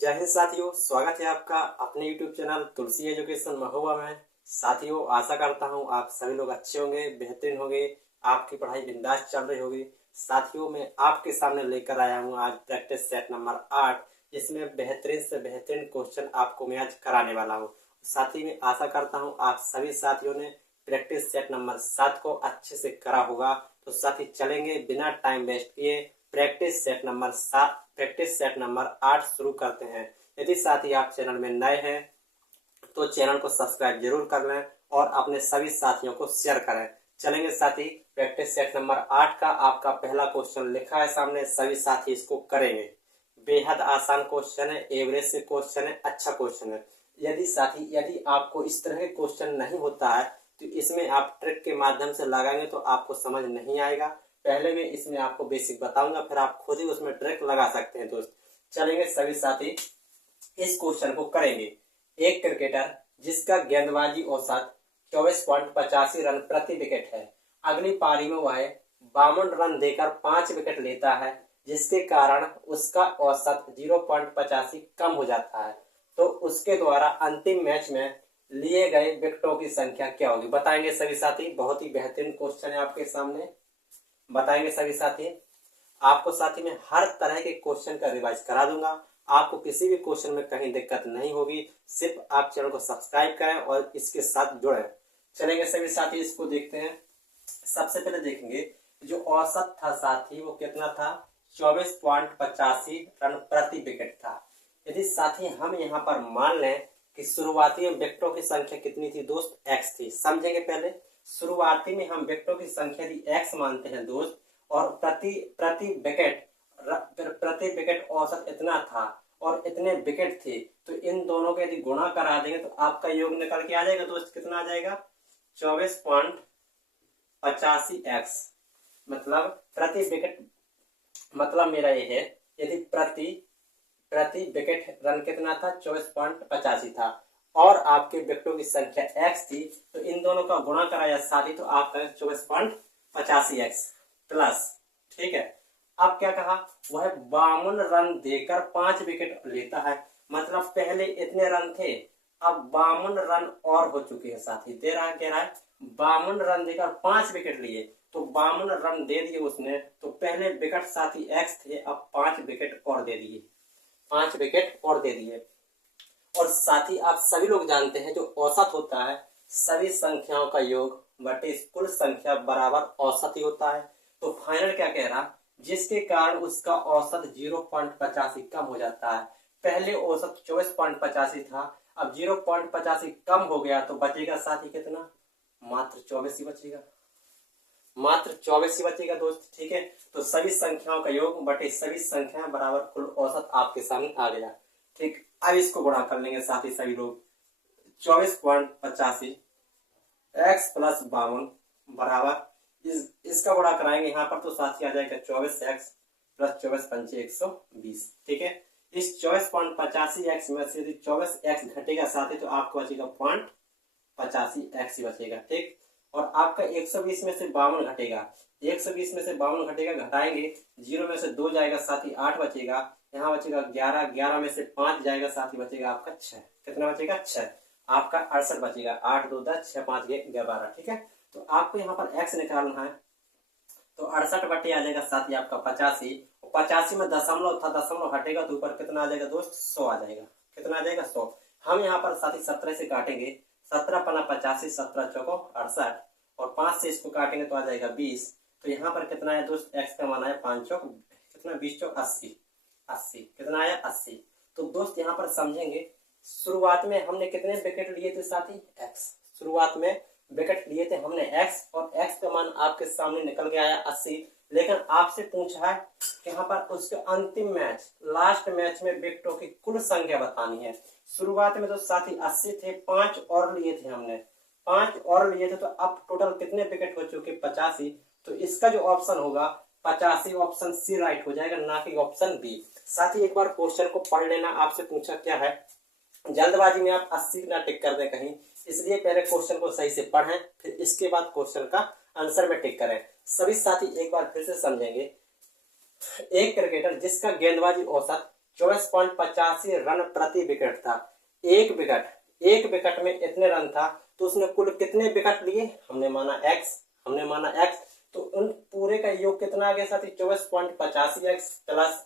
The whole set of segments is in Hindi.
जय हिंद साथियों, स्वागत है आपका अपने YouTube चैनल तुलसी एजुकेशन महोबा में। साथियों, आशा करता हूं आप सभी लोग अच्छे होंगे, बेहतरीन होंगे, आपकी पढ़ाई बिंदास चल रही होगी। साथियों, मैं आपके सामने लेकर आया हूं आज प्रैक्टिस सेट नंबर 8, जिसमें बेहतरीन से बेहतरीन क्वेश्चन आपको मैं आज कराने वाला हूँ। साथ ही में आशा करता हूँ आप सभी साथियों ने प्रैक्टिस सेट नंबर 7 को अच्छे से करा होगा। तो साथी चलेंगे बिना टाइम वेस्ट किए प्रैक्टिस सेट नंबर 8 शुरू करते हैं। यदि साथी आप चैनल में नए हैं तो चैनल को सब्सक्राइब जरूर कर लें और अपने सभी साथियों को शेयर करें। चलेंगे साथी, प्रैक्टिस सेट नंबर 8 का आपका पहला क्वेश्चन लिखा है सामने, सभी साथी इसको करेंगे। बेहद आसान क्वेश्चन है, एवरेज से क्वेश्चन है, अच्छा क्वेश्चन है। यदि आपको इस तरह के क्वेश्चन नहीं होता है तो इसमें आप ट्रिक के माध्यम से लगाएंगे तो आपको समझ नहीं आएगा। पहले मैं इसमें आपको बेसिक बताऊंगा, फिर आप खुद ही उसमें ट्रिक लगा सकते हैं दोस्त। चलेंगे सभी साथी इस क्वेश्चन को करेंगे। एक क्रिकेटर जिसका गेंदबाजी औसत 24.85 रन प्रति विकेट है, अगली पारी में वह 52 रन देकर 5 विकेट लेता है, जिसके कारण उसका औसत 0.85 कम हो जाता है। तो उसके द्वारा अंतिम मैच में लिए गए विकेटों की संख्या क्या होगी, बताएंगे सभी साथी। बहुत ही बेहतरीन क्वेश्चन है आपके सामने, बताएंगे सभी साथी। आपको साथी में हर तरह के क्वेश्चन का रिवाइज करा दूंगा, आपको किसी भी क्वेश्चन में कहीं दिक्कत नहीं होगी। सिर्फ आप चैनल को सब्सक्राइब करें और इसके साथ जुड़ें। चलेंगे सभी साथी, इसको देखते हैं। सबसे पहले देखेंगे जो औसत था साथी वो कितना था, 24.85 रन प्रति विकेट था। यदि साथी हम यहाँ पर मान लें कि शुरुआती में विकेटों की संख्या कितनी थी दोस्त, एक्स थी। समझेंगे पहले, शुरुआती में हम विकेटों की संख्या यदि एक्स मानते हैं दोस्त, और प्रति विकेट औसत इतना था और इतने विकेट थे, तो इन दोनों के यदि गुणा करा देंगे तो आपका योग निकल के आ जाएगा दोस्त। कितना आ जाएगा, 24.85 एक्स, मतलब प्रति विकेट, मतलब मेरा ये है यदि प्रति विकेट रन कितना था, 24.85 था, और आपके विकेटों की संख्या एक्स थी, तो इन दोनों का गुणा कराया साथी तो आपका 24.85 एक्स प्लस, ठीक है। अब क्या कहा, वह 52 रन देकर 5 विकेट लेता है, मतलब पहले इतने रन थे, अब 52 रन और हो चुके हैं साथी। दे रहा है, कह रहा है 52 रन देकर 5 विकेट लिए, तो 52 रन दे दिए उसने, तो पहले विकेट साथी एक्स थे, अब 5 विकेट और दे दिए, 5 विकेट और दे दिए। और साथ ही आप सभी लोग जानते हैं जो औसत होता है सभी संख्याओं का योग बटे कुल संख्या बराबर औसत ही होता है। तो फाइनल क्या कह रहा, जिसके कारण उसका औसत 0.85 कम हो जाता है। पहले औसत 24.85 था, अब 0.85 कम हो गया, तो बचेगा साथी कितना, मात्र 24 ही बचेगा, मात्र 24 ही बचेगा दोस्त, ठीक है। तो सभी संख्याओं का योग बटे सभी संख्याएं बराबर कुल औसत आपके सामने आ गया, ठीक। अब इसको गुणा कर लेंगे साथी सभी लोग, 24.85 एक्स प्लस 52 बराबर इसका गुणा कराएंगे यहाँ पर, तो साथी आ जाएगा 24 एक्स प्लस 24 पंचे 120, ठीक है। इस 24.85 एक्स में से यदि 24 एक्स घटेगा साथी तो आपको बचेगा 0.85 एक्स ही बचेगा, ठीक। और आपका 120 में से 52 घटेगा, 120 में से 52 घटेगा, घटाएंगे, 0 में से 2 जाएगा साथी, 8 बचेगा, यहाँ बचेगा 11, 11 में से 5 जाएगा साथी, बचेगा आपका 6। कितना बचेगा, 6, आपका 68 बचेगा। 8 2 10, 6 5 12, ठीक है। तो आपको यहाँ पर एक्स निकालना है, तो 68 बटे आ जाएगा साथी आपका 85, 85 में दशमलव था, दशमलव हटेगा तो ऊपर कितना आ जाएगा दोस्त, 100 आ जाएगा। कितना आ जाएगा, 100। हम यहाँ पर साथी 17 से काटेंगे, 17 पना 85, 17 चौको 68, और 5 से इसको काटेंगे तो आ जाएगा 20। तो यहाँ पर कितना है दोस्त, एक्स का मान है 5 चौक कितना, 20 चौक 80, 80 कितना आया, 80। तो दोस्त यहाँ पर समझेंगे, शुरुआत में हमने कितने विकेट लिए थे साथी, एक्स, शुरुआत में विकेट लिए थे हमने एक्स, और एक्स का मान आपके सामने निकल के आया 80। लेकिन आपसे पूछा है कि यहाँ पर उसके अंतिम मैच, लास्ट मैच में विकेटों की कुल संख्या बतानी है। शुरुआत में तो साथी 80 थे, 5 और लिए थे हमने, 5 और लिए थे, तो अब टोटल कितने विकेट हो चुके, 85। तो इसका जो ऑप्शन होगा 85, ऑप्शन सी राइट हो जाएगा, ना कि ऑप्शन बी। साथी एक बार क्वेश्चन को पढ़ लेना, आपसे पूछा क्या है, जल्दबाजी में आप 80 ना टिक कर दें कहीं, इसलिए पहले क्वेश्चन को सही से पढ़ें, फिर इसके बाद क्वेश्चन का आंसर में टिक करें। सभी साथी एक बार फिर से समझेंगे। एक क्रिकेटर जिसका गेंदबाजी औसत 24.85 रन प्रति विकेट था। एक विकेट में इतने रन था, तो उसने कुल कितने विकेट लिए हमने माना x, तो उन पूरे का योग कितना आ गया साथी 24.85x प्लस,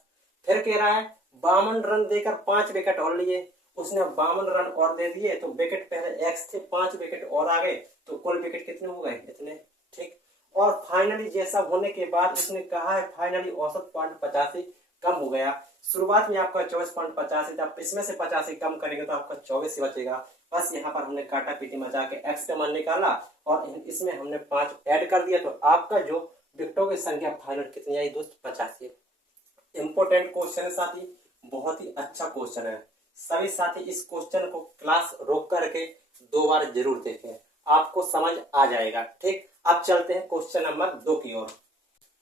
फिर कह रहा है 52 रन देकर 5 विकेट और लिए, उसने 52 रन और दे दिए, तो विकेट पहले x थे, 5 विकेट और आ गए, तो कुल विकेट कितने हो गए इतने, ठीक। और फाइनली जैसा होने के बाद उसने कहा है फाइनली औसत 85 कम हो गया। शुरुआत में आपका 24.85 था, इसमें से 85 कम करेंगे तो आपका 24 ही बचेगा। बस यहाँ पर हमने काटा पीटी मचा के x का मान निकाला और इसमें हमने 5 ऐड कर दिया, तो आपका जो विकेटों की संख्या फाइनल कितनी आई दोस्त 85। इंपोर्टेंट क्वेश्चन है साथी, बहुत ही अच्छा क्वेश्चन है। सभी साथी इस क्वेश्चन को क्लास रोक करके 2 बार जरूर देखें, आपको समझ आ जाएगा, ठीक। अब चलते हैं क्वेश्चन नंबर 2 की ओर।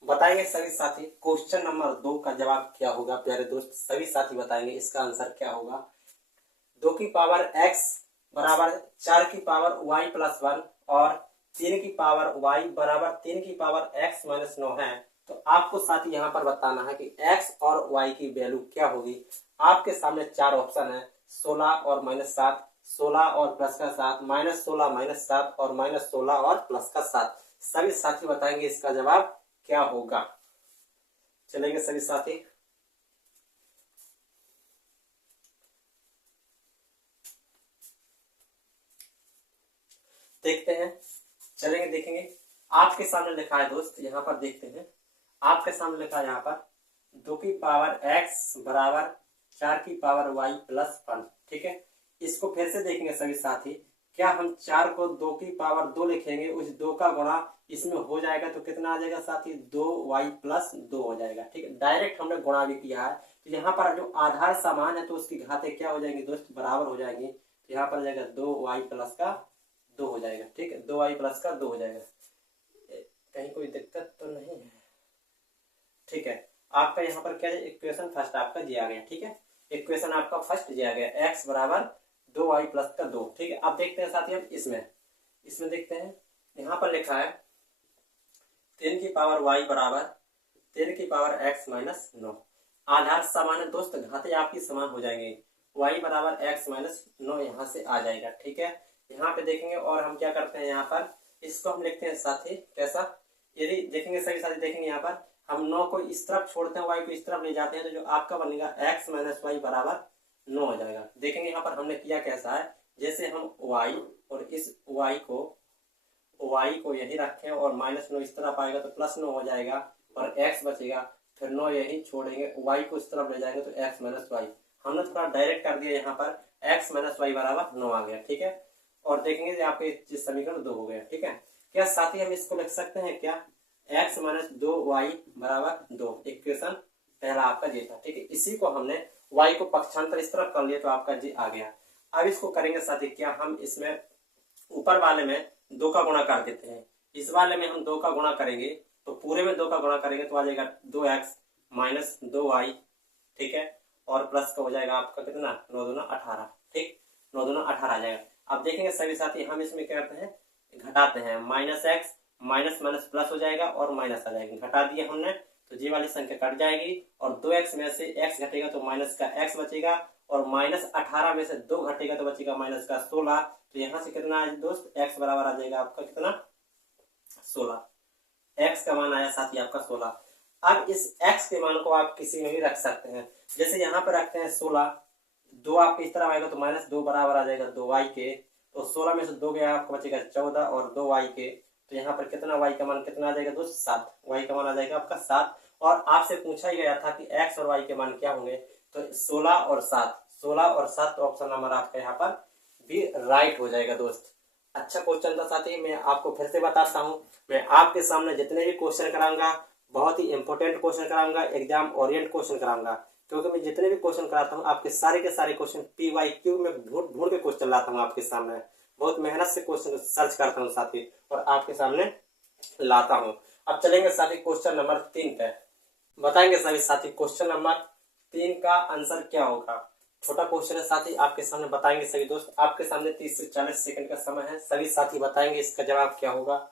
बताएंगे सभी साथी क्वेश्चन नंबर 2 का जवाब क्या होगा प्यारे दोस्त, सभी साथी बताएंगे इसका आंसर क्या होगा। 2 की पावर x बराबर 4 की पावर y प्लस 1 और 3 की पावर y बराबर 3 की पावर x माइनस 9 है। तो आपको साथी यहाँ पर बताना है कि x और y की वैल्यू क्या होगी। आपके सामने 4 ऑप्शन है, 16 और -7, 16 और प्लस का 7, -16 -7 और -16 और प्लस का 7। सभी साथी बताएंगे इसका जवाब क्या होगा। चलेंगे सभी साथी, देखते हैं, चलेंगे देखेंगे। आपके सामने लिखा है दोस्त, यहाँ पर देखते हैं, आपके सामने लिखा है यहाँ पर 2 की पावर x बराबर 4 की पावर y प्लस 1, ठीक है। इसको फिर से देखेंगे सभी साथी, क्या हम 4 को 2 की पावर 2 लिखेंगे, उस 2 का गुणा इसमें हो जाएगा तो कितना आ जाएगा साथी 2y प्लस 2 हो जाएगा, ठीक है। डायरेक्ट हमने गुणा भी किया है, तो यहाँ पर जो आधार समान है तो उसकी घातें क्या हो जाएंगी दोस्त बराबर हो जाएंगी, तो यहाँ पर आ जाएगा 2y प्लस का 2 हो जाएगा, ठीक है। 2y प्लस का 2 हो जाएगा, कहीं कोई दिक्कत तो नहीं है, ठीक है। आपका यहाँ पर क्या है, इक्वेशन फर्स्ट आपका दिया गया, ठीक है। इक्वेशन आपका फर्स्ट दिया गया x बराबर 2y प्लस का 2, ठीक है। अब देखते हैं साथी हम इसमें देखते हैं, यहाँ पर लिखा है 3 की पावर y बराबर 3 की पावर x माइनस 9। आधार समान है दोस्त, घातें आपकी समान हो जाएंगे, y बराबर x माइनस 9 यहाँ से आ जाएगा, ठीक है। यहाँ पे देखेंगे और हम क्या करते हैं, यहाँ पर इसको हम लिखते हैं साथी कैसा, यदि देखेंगे सभी साथी देखेंगे यहाँ पर हम 9 को इस तरफ छोड़ते हैं, y को इस तरफ ले जाते हैं, तो जो आपका बनेगा x माइनस वाई बराबर 9 हो जाएगा। देखेंगे यहाँ पर हमने किया कैसा है, जैसे हम y और इस y को यही रखें और -9 इस तरफ आएगा तो +9 हो जाएगा और x बचेगा, फिर 9 यही छोड़ेंगे, y को इस तरफ ले जाएंगे तो x माइनस वाई, हमने थोड़ा डायरेक्ट कर दिया, यहाँ पर x माइनस वाई बराबर 9 आ गया, ठीक है। और देखेंगे आपके समीकरण 2 हो गया, ठीक है। क्या साथी हम इसको लिख सकते हैं क्या, x माइनस 2y बराबर 2, इक्वेशन पहला आपका ये था, ठीक है। इसी को हमने y को पक्षांतर इस तरफ कर लिया तो आपका जी आ गया। अब इसको करेंगे साथी क्या, हम इसमें ऊपर वाले में 2 का गुणा कर देते हैं, इस वाले में हम 2 का गुणा करेंगे तो पूरे में 2 का गुणा करेंगे तो आ जाएगा 2x माइनस 2y, ठीक है। और प्लस का हो जाएगा आपका कितना 9 दूना 18, ठीक, 9 दूना 18 आ जाएगा। अब देखेंगे सभी साथी हम इसमें क्या करते हैं, घटाते हैं, -x माइनस माइनस प्लस हो जाएगा और माइनस आ जाएगा, घटा दिया हमने तो जी वाली संख्या कट जाएगी और 2x में से x घटेगा तो माइनस का x बचेगा और -18 में से 2 घटेगा तो बचेगा माइनस का 16, तो यहाँ से कितना आया दोस्त x बराबर आ जाएगा आपका कितना 16, x का मान आया साथी आपका 16। अब इस x के मान को आप किसी में भी रख सकते हैं, जैसे यहाँ पे रखते हैं 16, 2 आपके इस तरह आएगा तो -2 बराबर आ जाएगा 2y के, तो 16 में से 2 गया आपको बचेगा 14 और 2y के, तो यहाँ पर कितना y का मान कितना आ जाएगा दोस्त 7, y का मान आ जाएगा आपका 7। और आपसे पूछा ही गया था कि x और y के मान क्या होंगे, तो 16 और 7 तो ऑप्शन नंबर आपका यहाँ पर भी राइट हो जाएगा दोस्त। अच्छा क्वेश्चन था साथी, मैं आपको फिर से बताता हूँ, मैं आपके सामने जितने भी क्वेश्चन कराऊंगा बहुत ही इंपॉर्टेंट क्वेश्चन कराऊंगा, एग्जाम ओरिएंट क्वेश्चन कराऊंगा, क्योंकि मैं जितने भी क्वेश्चन कराता हूँ आपके सारे के सारे क्वेश्चन PYQ में ढूंढ के क्वेश्चन लाता हूँ आपके सामने, बहुत मेहनत से क्वेश्चन सर्च करता हूँ साथी और आपके सामने लाता हूँ। अब चलेंगे साथी क्वेश्चन नंबर 3 पे, बताएंगे सभी साथी क्वेश्चन नंबर 3 का आंसर क्या होगा। छोटा क्वेश्चन है साथी, आपके सामने बताएंगे सभी दोस्त, आपके सामने 30 से 40 सेकंड का समय है, सभी साथी बताएंगे इसका जवाब क्या होगा।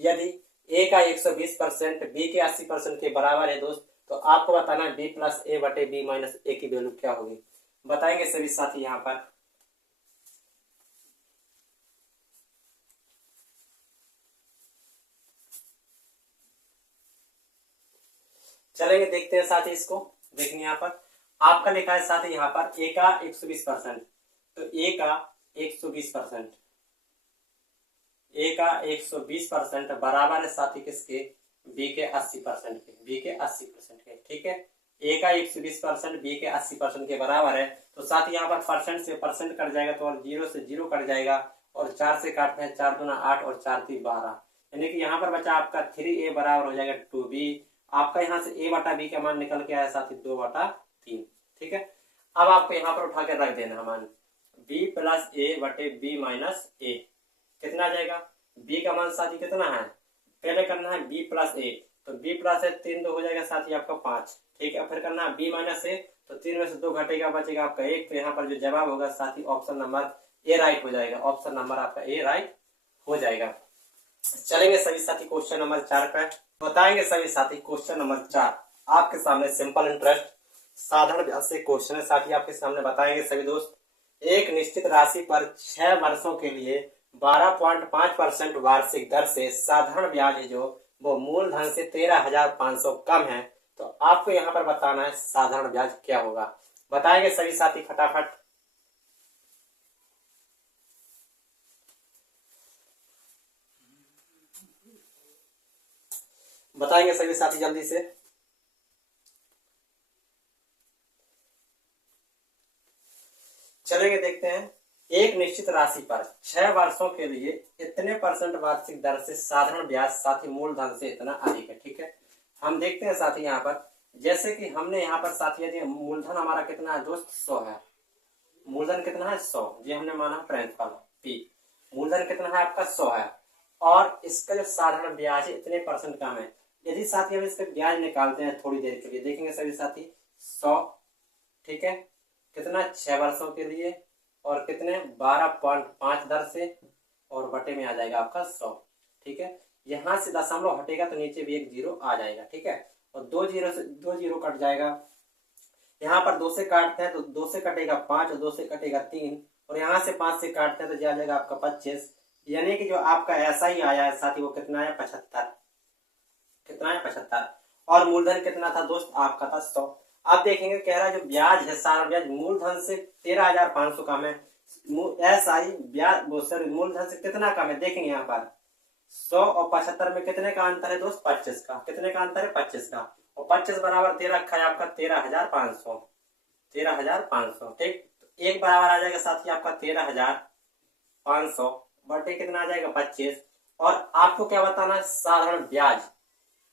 यदि A का 120% B के 80% के बराबर है दोस्त, तो आपको बताना है बी प्लस ए बटे बी माइनस ए की वैल्यू क्या होगी। बताएंगे सभी साथी यहाँ पर। चलेंगे देखते हैं साथी इसको। देखेंगे यहाँ पर आपका लिखा है साथी यहाँ पर ए का 120%, तो ए का 120%, ए का 120% बराबर है साथी किसके, बी के 80% के, बी के 80% के। ठीक है, ए का 120% बी के 80% के बराबर है। तो साथ ही यहाँ पर परसेंट से परसेंट कट जाएगा, तो और 0 से 0 कट जाएगा, और 4 से काटते हैं, 4 दूना 8 और 4 3 12, यानी कि यहाँ पर बचा आपका 3a बराबर हो जाएगा 2b। आपका यहाँ से a बटा b का मान निकल के आया साथी 2/3। ठीक है, अब आपको यहाँ पर उठा के रख देना मान b प्लस ए बटे b माइनस ए, कितना आ जाएगा, b का मान साथी कितना है, पहले करना है b प्लस ए, तो b प्लस ए 3 2 हो जाएगा साथी आपका 5। ठीक है, फिर करना है b माइनस ए, तो 3 में से 2 घटेगा, बचेगा आपका 1। तो यहाँ पर जो जवाब होगा साथी ऑप्शन नंबर ए राइट हो जाएगा, ऑप्शन नंबर आपका ए राइट हो जाएगा। चलेंगे सभी साथी क्वेश्चन नंबर 4 पे। बताएंगे सभी साथी क्वेश्चन नंबर 4 आपके सामने सिंपल इंटरेस्ट साधारण ब्याज से क्वेश्चन है साथी आपके सामने। बताएंगे सभी दोस्त, एक निश्चित राशि पर 6 वर्षों के लिए 12.5% वार्षिक दर से साधारण ब्याज है जो वो मूलधन से 13,500 कम है, तो आपको यहाँ पर बताना है साधारण ब्याज क्या होगा। बताएंगे सभी साथी फटाफट। बताएंगे सभी साथी जल्दी से। चलेंगे देखते हैं, एक निश्चित राशि पर 6 वर्षों के लिए इतने % वार्षिक दर से साधारण ब्याज साथी मूलधन से इतना अधिक है। ठीक है, हम देखते हैं साथी यहाँ पर, जैसे कि हमने यहाँ पर साथी यदि मूलधन हमारा कितना है दोस्त 100 है, मूलधन कितना है 100, ये हमने माना प्रिंसिपल पी, मूलधन कितना है आपका 100 है, और इसका जो साधारण ब्याज है इतने % कम है। यदि साथी हम इसका ब्याज निकालते हैं थोड़ी देर के लिए, देखेंगे सभी साथी 100, ठीक है, कितना 6 वर्षों के लिए, और कितने 12.5 दर से, और बटे में आ जाएगा आपका 100। ठीक है, यहाँ से दशमलव हटेगा तो नीचे भी एक 0 आ जाएगा। ठीक है, और 2 0 से 2 0 कट जाएगा, यहाँ पर 2 से काटते हैं तो 2 से कटेगा 5 और 2 से कटेगा 3, और यहाँ से 5 से काटते हैं तो आ जाएगा आपका 25, यानी कि जो आपका ऐसा ही आया है साथी वो कितना है 75, कितना है 75, और मूलधन कितना था दोस्त आपका था 100। आप देखेंगे कह रहा है जो ब्याज है साधारण ब्याज मूलधन से 13,500 कम है, एसआई ब्याज सॉरी मूलधन से कितना कम है, देखेंगे यहाँ पर 100 और 75 में कितने का अंतर है दोस्त 25 का, कितने का अंतर है 25 का, और 25 बराबर 13 रखा है आपका 13,500, 13,500। ठीक, तो एक बराबर आ जाएगा साथी आपका 13,500 बटे कितना आ जाएगा 25, और आपको क्या बताना है साधारण ब्याज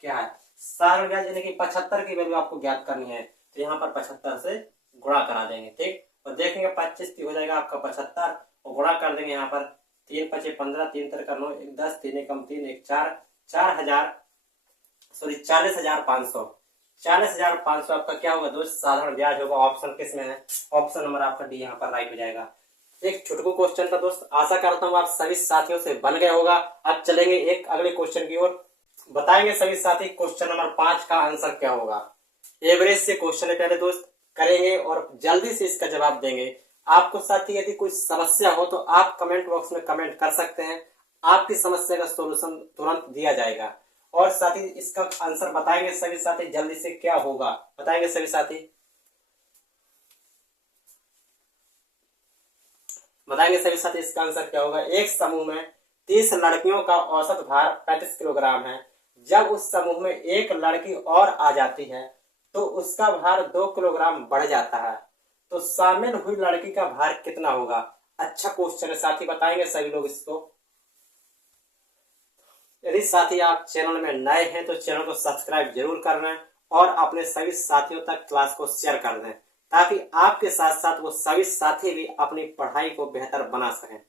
क्या है, साधारण ब्याज यानी कि 75 की वैल्यू आपको ज्ञात करनी है, तो यहाँ पर 75 से गुणा करा देंगे। ठीक, और देखेंगे 25 हो जाएगा आपका 75, और गुणा कर देंगे यहाँ पर 3 5 15, 3 3 9 1 10, 3 कम 3 1 4, 40,500, 40,500 आपका क्या होगा दोस्त साधारण ब्याज होगा। ऑप्शन किस में है, ऑप्शन नंबर आपका डी यहाँ पर राइट हो जाएगा। एक छुटकू क्वेश्चन था दोस्त, आशा करता हूँ आप सभी साथियों से बन गया होगा। अब चलेंगे एक अगले क्वेश्चन की ओर। बताएंगे सभी साथी क्वेश्चन नंबर 5 का आंसर क्या होगा। एवरेज से क्वेश्चन है पहले दोस्त करेंगे और जल्दी से इसका जवाब देंगे। आपको साथी यदि कोई समस्या हो तो आप कमेंट बॉक्स में कमेंट कर सकते हैं, आपकी समस्या का सॉल्यूशन तुरंत दिया जाएगा। और साथी इसका आंसर बताएंगे सभी साथी जल्दी से क्या होगा, बताएंगे सभी साथी, बताएंगे सभी साथी इसका आंसर क्या होगा। एक समूह में 30 लड़कियों का औसत भार 35 किलोग्राम है। जब उस समूह में एक लड़की और आ जाती है तो उसका भार 2 किलोग्राम बढ़ जाता है, तो शामिल हुई लड़की का भार कितना होगा। अच्छा क्वेश्चन है साथी, बताएंगे सभी लोग इसको। यदि साथी आप चैनल में नए हैं तो चैनल को सब्सक्राइब जरूर कर लें और अपने सभी साथियों तक क्लास को शेयर कर दें, ताकि आपके साथ साथ वो सभी साथी भी अपनी पढ़ाई को बेहतर बना सकें।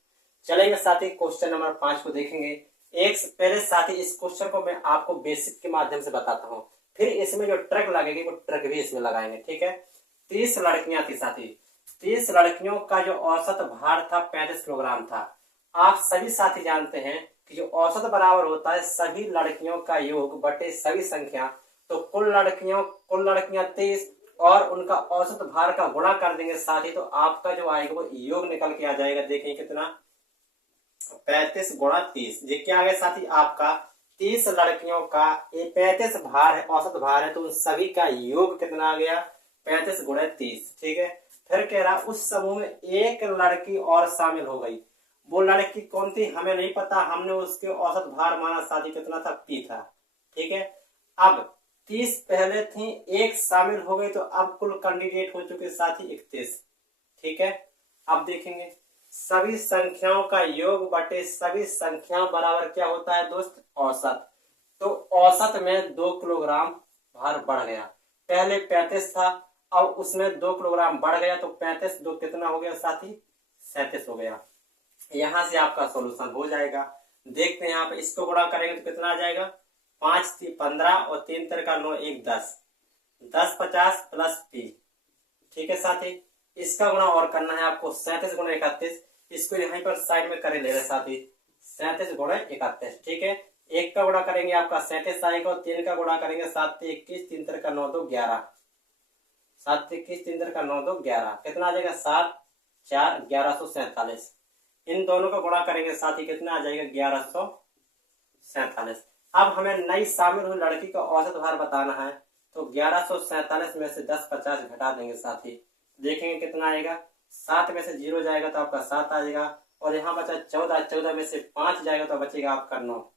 चलेंगे साथी क्वेश्चन नंबर 5 को देखेंगे। एक पहले साथी इस क्वेश्चन को मैं आपको बेसिक के माध्यम से बताता हूँ, फिर इसमें जो ट्रिक लगेगी वो ट्रिक भी इसमें लगाएंगे। ठीक है, 30 लड़कियां थी साथी, 30 लड़कियों का जो औसत भार था 35 किलोग्राम था। आप सभी साथी जानते हैं कि जो औसत बराबर होता है सभी लड़कियों का योग बटे सभी संख्या, तो कुल लड़कियां 23 और उनका औसत भार का गुणा कर देंगे साथ ही, तो आपका जो आएगा वो योग निकल के आ जाएगा। देखें कितना, 35 गुणा 30, ये क्या आ गया साथी आपका 30 लड़कियों का ये 35 भार है, औसत भार है, तो उन सभी का योग कितना आ गया 35 गुणा 30। ठीक है, फिर कह रहा उस समूह में एक लड़की और शामिल हो गई। वो लड़की कौन थी हमें नहीं पता, हमने उसके औसत भार माना साथी कितना था, P था। ठीक है, अब 30 पहले थी, एक शामिल हो गई, तो अब कुल कैंडिडेट हो चुके साथी 31। ठीक है, अब देखेंगे सभी संख्याओं का योग बटे सभी संख्याओं बराबर क्या होता है दोस्त, औसत। तो औसत में 2 किलोग्राम भार बढ़ गया, पहले 35 था, अब उसमें 2 किलोग्राम बढ़ गया, तो 35 2 कितना हो गया साथी, 37 हो गया। यहां से आपका सॉल्यूशन हो जाएगा। देखते हैं यहाँ पे, इसको गुणा करेंगे तो कितना आ जाएगा, 5 3 15 और 3 3 का 9 1 10, 10 50 प्लस P। ठीक है साथी, इसका गुणा और करना है आपको, 37 गुणा 31, इसको यहीं पर साइड में करे ले रहे साथी, 37 गुणा 31। ठीक है, एक का गुणा करेंगे आपका 37 आएगा, और 3 का गुणा करेंगे 7 21, 3 3 का 9 2 11, 7 21 3 3 का 9 2 11, कितना आ जाएगा 7 4 1147। इन दोनों का गुणा करेंगे साथी, कितना आ जाएगा 1147। अब हमें नई शामिल हुई लड़की का औसत भार बताना है, तो 1147 में से 10 50 घटा देंगे साथी, देखेंगे कितना आएगा, 7 में से 0 जाएगा तो आपका 7 आएगा, और यहाँ बचा 14, 14 में से 5 जाएगा तो बचेगा आपका 9,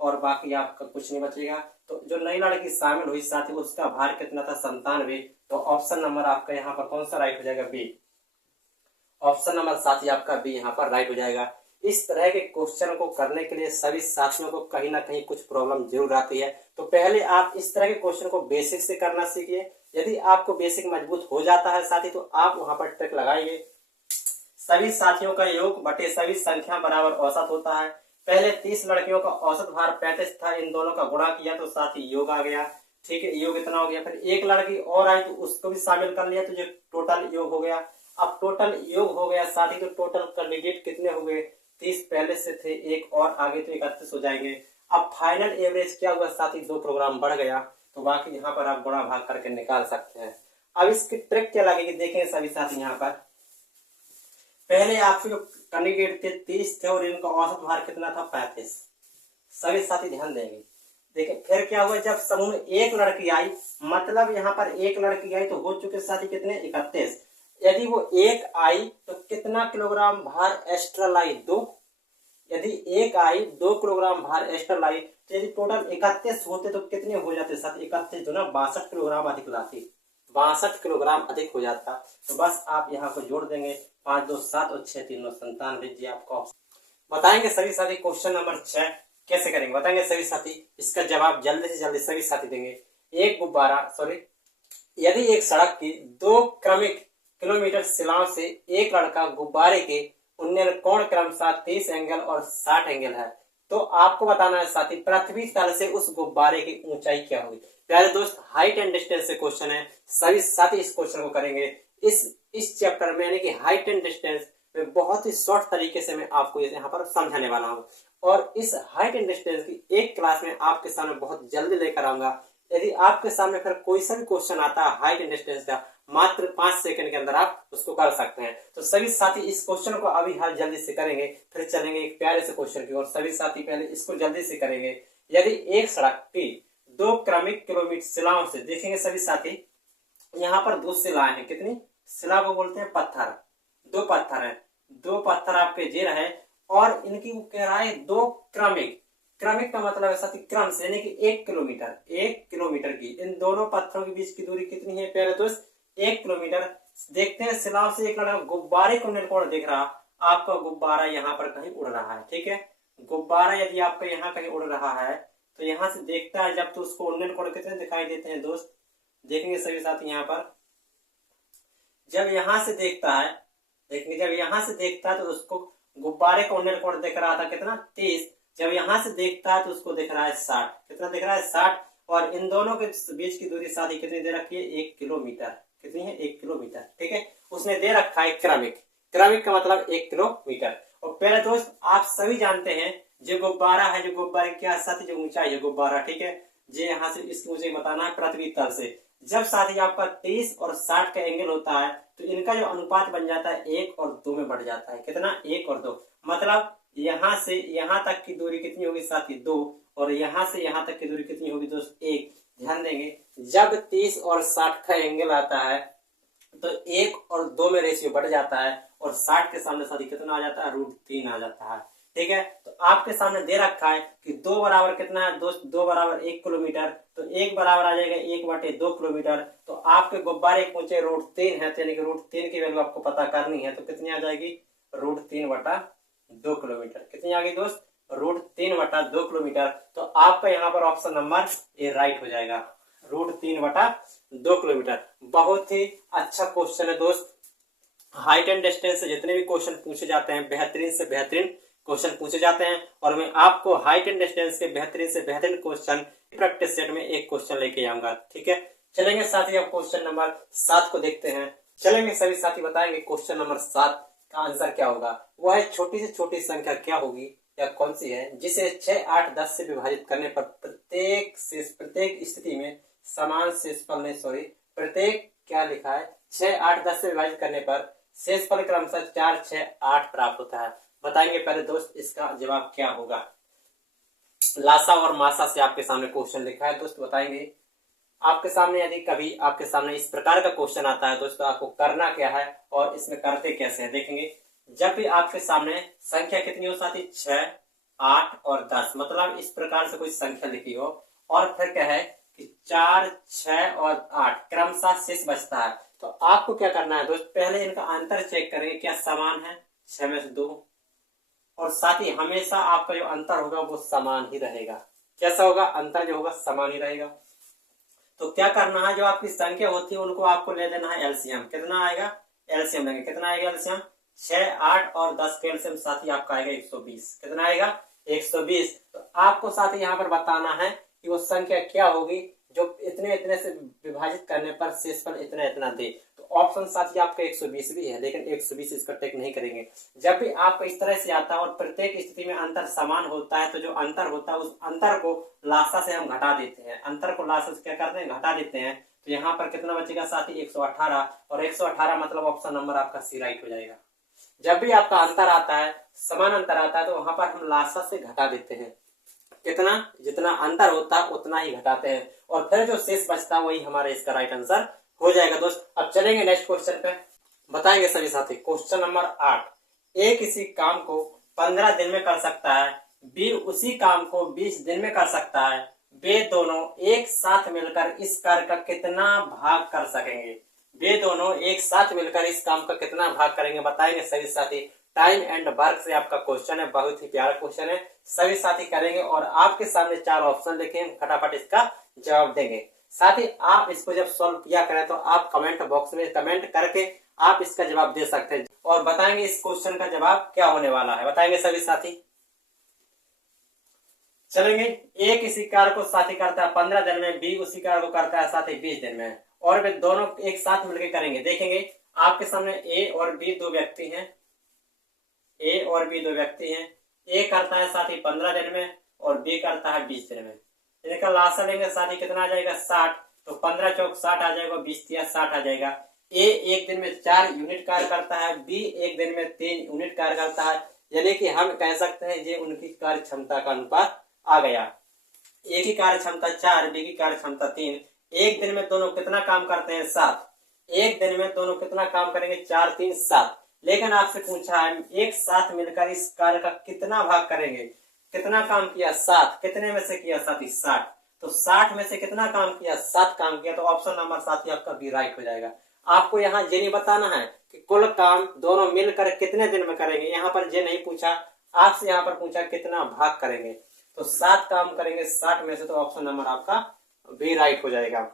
और बाकी आपका कुछ नहीं बचेगा। तो जो नई लड़की शामिल हुई साथी उसका भार कितना था, 97। तो ऑप्शन नंबर आपका यहाँ पर कौन सा राइट हो जाएगा, बी। ऑप्शन नंबर साथी आपका बी यहाँ पर राइट हो जाएगा। इस तरह के क्वेश्चन को करने के लिए सभी साथियों को कहीं ना कहीं कुछ प्रॉब्लम जरूर आती है, तो पहले आप इस तरह के क्वेश्चन को बेसिक से करना सीखिए। यदि आपको बेसिक मजबूत हो जाता है साथी, तो आप वहां पर ट्रिक लगाएंगे, सभी साथियों का योग बटे सभी संख्या बराबर औसत होता है। पहले 30 लड़कियों का औसत भार 35 था, इन दोनों का गुणा किया तो साथी योग आ गया। ठीक है, योग इतना हो गया, फिर एक लड़की और आई तो उसको भी शामिल कर लिया, तो ये टोटल योग हो गया। अब टोटल योग हो गया साथी, तो टोटल कैंडिडेट कितने हो गए, 30 पहले से थे, एक और आगे तो 31 हो जाएंगे। अब फाइनल एवरेज क्या हुआ साथी, 2 किलोग्राम बढ़ गया, तो बाकी यहाँ पर आप गुणा भाग करके निकाल सकते हैं। अब इसकी ट्रिक क्या लगेगी, देखें सभी साथी, यहाँ पर पहले आपके जो कैंडिडेट थे 30 थे, और इनका औसत भार कितना था, 35। सभी साथी ध्यान देंगे। देखिए फिर क्या हुआ, जब समूह में एक लड़की आई, मतलब यहाँ पर एक लड़की आई तो हो चुके साथी कितने, 31। यदि वो एक आई तो कितना किलोग्राम भार एक्स्ट्रा लाई, 2। यदि एक आई 2 किलोग्राम भार एक्स्ट्रा लाई, तो यदि टोटल 31 होते तो कितने हो जाते साथ, 31 जो ना 62 किलोग्राम अधिक लाती, 62 किलोग्राम अधिक हो जाता। तो बस आप यहाँ को जोड़ देंगे, 5 2 7 और 6 3 9 97 जी आपको ऑप्शन बताएंगे सभी साथी। क्वेश्चन नंबर 6 कैसे करेंगे बताएंगे सभी साथी, इसका जवाब जल्दी से जल्दी सभी साथी देंगे। एक गुब्बारा यदि एक सड़क की 2 क्रमिक किलोमीटर शिलाओं से एक लड़का गुब्बारे के उन्नयन कोण क्रमशः 30 एंगल और 60 एंगल है, तो आपको बताना है साथी पृथ्वी तल से उस गुब्बारे की ऊंचाई क्या होगी। प्यारे दोस्त, हाइट एंड डिस्टेंस से क्वेश्चन है, सभी साथी इस क्वेश्चन को करेंगे इस चैप्टर में, यानी कि हाइट एंड डिस्टेंस में बहुत ही शॉर्ट तरीके से मैं आपको यहाँ पर समझाने वाला हूँ, और इस हाइट एंड डिस्टेंस की एक क्लास में आपके सामने बहुत जल्दी लेकर आऊंगा। यदि आपके सामने फिर कोई सा भी क्वेश्चन आता है हाइट एंड डिस्टेंस का, मात्र 5 सेकंड के अंदर आप उसको कर सकते हैं। तो सभी साथी इस क्वेश्चन को अभी हाल जल्दी से करेंगे, फिर चलेंगे एक प्यारे से क्वेश्चन की ओर। सभी साथी पहले इसको जल्दी से करेंगे। यदि एक सड़क की 2 क्रमिक किलोमीटर शिलाओं से, देखेंगे सभी साथी यहाँ पर 2 शिलाएं हैं, कितनी शिला को बोलते हैं पत्थर, 2 पत्थर है, 2 पत्थर आपके जेर है, और इनकी कह रहा है 2 क्रमिक, क्रमिक का मतलब है साथी क्रम से, यानी कि 1 किलोमीटर की, इन दोनों पत्थरों के बीच की दूरी कितनी है प्यारे दोस्त, 1 किलोमीटर। देखते हैं शिलाओं से एक लड़का गुब्बारे को निर्कोण देख रहा, आपका गुब्बारा यहाँ पर कहीं उड़ रहा है। ठीक है, गुब्बारा यदि आपका यहाँ कहीं उड़ रहा है तो यहाँ से देखता है जब, तो उसको उन्नयन कोण कितने दिखाई देते हैं दोस्त, देखेंगे सभी साथी यहाँ पर, जब यहाँ से देखता है, देखेंगे जब यहाँ से देखता है तो उसको गुब्बारे का उन्नयन कोण दिख रहा था कितना, 30। जब यहाँ से देखता है तो उसको दिख रहा है 60, कितना दिख रहा है 60, और इन दोनों के बीच की दूरी साथी कितनी दे रखी है, 1 किलोमीटर, कितनी है 1 किलोमीटर। ठीक है, उसने दे रखा है क्रमिक, क्रमिक का मतलब 1 किलोमीटर। और पहले दोस्त आप सभी जानते हैं जो गुब्बारा है, जो गुब्बारे क्या साथी जो ऊंचाई है गुब्बारा, ठीक है, ये यहाँ से इसकी मुझे बताना है पृथ्वी तल से। जब साथी आपका 30 और 60 का एंगल होता है तो इनका जो अनुपात बन जाता है 1 और 2 में बढ़ जाता है। कितना? 1 और 2। मतलब यहाँ से यहाँ तक की दूरी कितनी होगी साथी? 2। और यहाँ से यहाँ तक की दूरी कितनी होगी दोस्त? 1। ध्यान देंगे, जब 30 और 60 का एंगल आता है तो 1 और 2 में रेशियो बढ़ जाता है और 60 के सामने साथी कितना आ जाता है? √3 आ जाता है। ठीक है, तो आपके सामने दे रखा है कि 2 बराबर कितना है दोस्त? 2 बराबर 1 किलोमीटर, तो 1 बराबर आ जाएगा 1/2 किलोमीटर। तो आपके गुब्बारे के ऊंचे √3 है, तो यानी कि √3 की वैल्यू आपको पता करनी है, तो कितनी आ जाएगी? √3/2 किलोमीटर। कितनी आ गई दोस्त? √3/2 किलोमीटर। तो आपका यहाँ पर ऑप्शन नंबर ए राइट हो जाएगा, √3/2 किलोमीटर। बहुत ही अच्छा क्वेश्चन है दोस्त। हाइट एंड डिस्टेंस से जितने भी क्वेश्चन पूछे जाते हैं बेहतरीन से बेहतरीन क्वेश्चन पूछे जाते हैं, और मैं आपको हाइट एंड डिस्टेंस के बेहतरीन से बेहतरीन क्वेश्चन प्रैक्टिस सेट में एक क्वेश्चन लेके आऊंगा। ठीक है, चलेंगे साथी अब क्वेश्चन नंबर 7 को देखते हैं। चलेंगे सभी साथी, बताएंगे क्वेश्चन नंबर 7 का आंसर क्या होगा। वह है छोटी से छोटी संख्या क्या होगी या कौन सी है जिसे 6, 8, 10 से विभाजित करने पर प्रत्येक स्थिति में समान शेषफल नहीं, सॉरी, प्रत्येक क्या लिखा है? 6, 8, 10 से विभाजित करने पर शेषफल क्रमशः 4, 6, 8 प्राप्त होता है। बताएंगे पहले दोस्त इसका जवाब क्या होगा। लासा और मासा से आपके सामने क्वेश्चन लिखा है दोस्त, बताएंगे। आपके सामने यदि कभी आपके सामने इस प्रकार का क्वेश्चन आता है दोस्तों, आपको करना क्या है और इसमें करते कैसे है देखेंगे। जब भी आपके सामने संख्या कितनी हो साथी? 6, 8 और 10, मतलब इस प्रकार से कोई संख्या लिखी हो और फिर क्या है कि 4, 6 और 8 क्रमशः शेष बचता है, तो आपको क्या करना है दोस्त? पहले इनका अंतर चेक करेंगे, क्या समान है? 6 में से 2, और साथ ही हमेशा आपका जो अंतर होगा वो समान ही रहेगा। कैसा होगा? अंतर जो होगा समान ही रहेगा। तो क्या करना है, जो आपकी संख्या होती है उनको आपको ले लेना है एलसीएम। कितना आएगा? एलसीएम लेंगे। कितना आएगा एलसीएम? 6, 8 और 10 के एलसीएम साथी आपका आएगा 120। कितना आएगा? 120। तो आपको साथी यहाँ पर बताना है कि वो संख्या क्या होगी जो इतने इतने से विभाजित करने पर शेषफल इतना इतना दे। तो ऑप्शन साथी आपका 120 भी है, लेकिन 120 इसका टेक नहीं करेंगे। जब भी आपको इस तरह से आता है और प्रत्येक स्थिति में अंतर समान होता है, तो जो अंतर होता है उस अंतर को लासा से हम घटा देते हैं। अंतर को लासा से क्या करते हैं? घटा देते हैं। तो यहाँ पर कितना बचेगा साथी? 118, और 118 मतलब ऑप्शन नंबर आपका सी राइट हो जाएगा। जब भी आपका अंतर आता है, समान अंतर आता है, तो वहां पर हम लासा से घटा देते हैं। कितना? जितना अंतर होता है उतना ही घटाते हैं, और फिर जो शेष बचता है वही हमारा इसका राइट आंसर हो जाएगा दोस्त। अब चलेंगे नेक्स्ट क्वेश्चन पे, बताएंगे सभी साथी। क्वेश्चन नंबर 8, ए किसी काम को 15 दिन में कर सकता है, बी उसी काम को 20 दिन में कर सकता है, वे दोनों एक साथ मिलकर इस कार्य का कितना भाग कर सकेंगे। वे दोनों एक साथ मिलकर इस काम का कितना भाग करेंगे, बताएंगे सभी साथी। टाइम एंड वर्क से आपका क्वेश्चन है, बहुत ही प्यारा क्वेश्चन है, सभी साथी करेंगे। और आपके सामने 4 ऑप्शन लिखे, फटाफट इसका जवाब देंगे। साथ ही आप इसको जब सॉल्व किया करें तो आप कमेंट बॉक्स में कमेंट करके आप इसका जवाब दे सकते हैं और बताएंगे इस क्वेश्चन का जवाब क्या होने वाला है। बताएंगे सभी साथी। चलेंगे, ए किसी कार्य को साथी करता है 15 दिन में, बी उसी कार्य को करता है साथी 20 दिन में, और वे दोनों एक साथ मिलकर करेंगे। देखेंगे आपके सामने ए और बी दो व्यक्ति हैं, ए और बी दो व्यक्ति हैं। ए करता है साथी 15 दिन में और बी करता है 20 दिन में। इनका लासा लेंगे साथी, कितना आ जाएगा? 60। तो 15 चौक 60 आ जाएगा, 20 तिया 60 आ जाएगा। ए एक दिन में 4 यूनिट कार्य करता है, बी एक दिन में 3 यूनिट कार्य करता है, यानी कि हम कह सकते हैं ये उनकी कार्य क्षमता का अनुपात आ गया। ए की कार्य क्षमता 4, बी की कार्य क्षमता 3। एक दिन में दोनों कितना काम करते हैं? 7। एक दिन में दोनों कितना काम करेंगे? 4, 3, 7। लेकिन आपसे पूछा है एक साथ मिलकर इस कार्य का कितना भाग करेंगे। कितना काम किया? 7। कितने में से किया साथी? 60। तो 60 में से कितना काम किया? 7 काम किया। तो ऑप्शन नंबर साथी आपका बी राइट हो जाएगा। आपको यहाँ ये नहीं बताना है कि कुल काम दोनों मिलकर कितने दिन में करेंगे, यहाँ पर ये नहीं पूछा, आपसे यहाँ पर पूछा कितना भाग करेंगे। तो 7 काम करेंगे 60 में से, तो ऑप्शन नंबर आपका बी राइट हो जाएगा।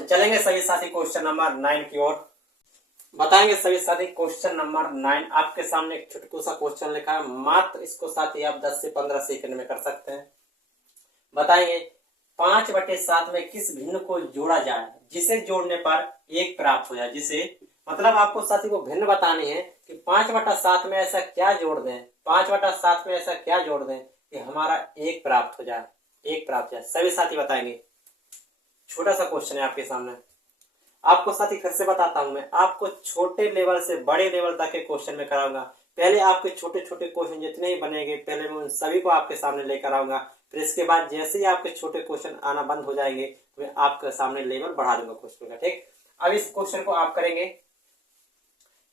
चलेंगे सभी साथी क्वेश्चन नंबर 9 की ओर, बताएंगे सभी साथी। क्वेश्चन नंबर 9 आपके सामने एक छोटू सा क्वेश्चन लिखा है, मात्र इसको साथी आप 10 से 15 सेकंड में कर सकते हैं। बताएंगे 5/7 में किस भिन्न को जोड़ा जाए जिसे जोड़ने पर 1 प्राप्त हो जाए। जिसे मतलब आपको साथी को भिन्न बतानी है कि 5/7 में ऐसा क्या जोड़ दें, 5/7 में ऐसा क्या जोड़ दें कि हमारा 1 प्राप्त हो जाए, 1 प्राप्त हो जाए। सभी साथी बताएंगे छोटा सा क्वेश्चन है आपके सामने। आपको साथ ही फिर से बताता हूं, मैं आपको छोटे लेवल से बड़े लेवल तक के क्वेश्चन में कराऊंगा। पहले आपके छोटे छोटे क्वेश्चन जितने ही बनेंगे पहले मैं उन सभी को आपके सामने लेकर आऊंगा, फिर इसके बाद जैसे ही आपके छोटे क्वेश्चन आना बंद हो जाएंगे मैं आपके सामने लेवल बढ़ा दूंगा क्वेश्चन का। ठीक, अब इस क्वेश्चन को आप करेंगे,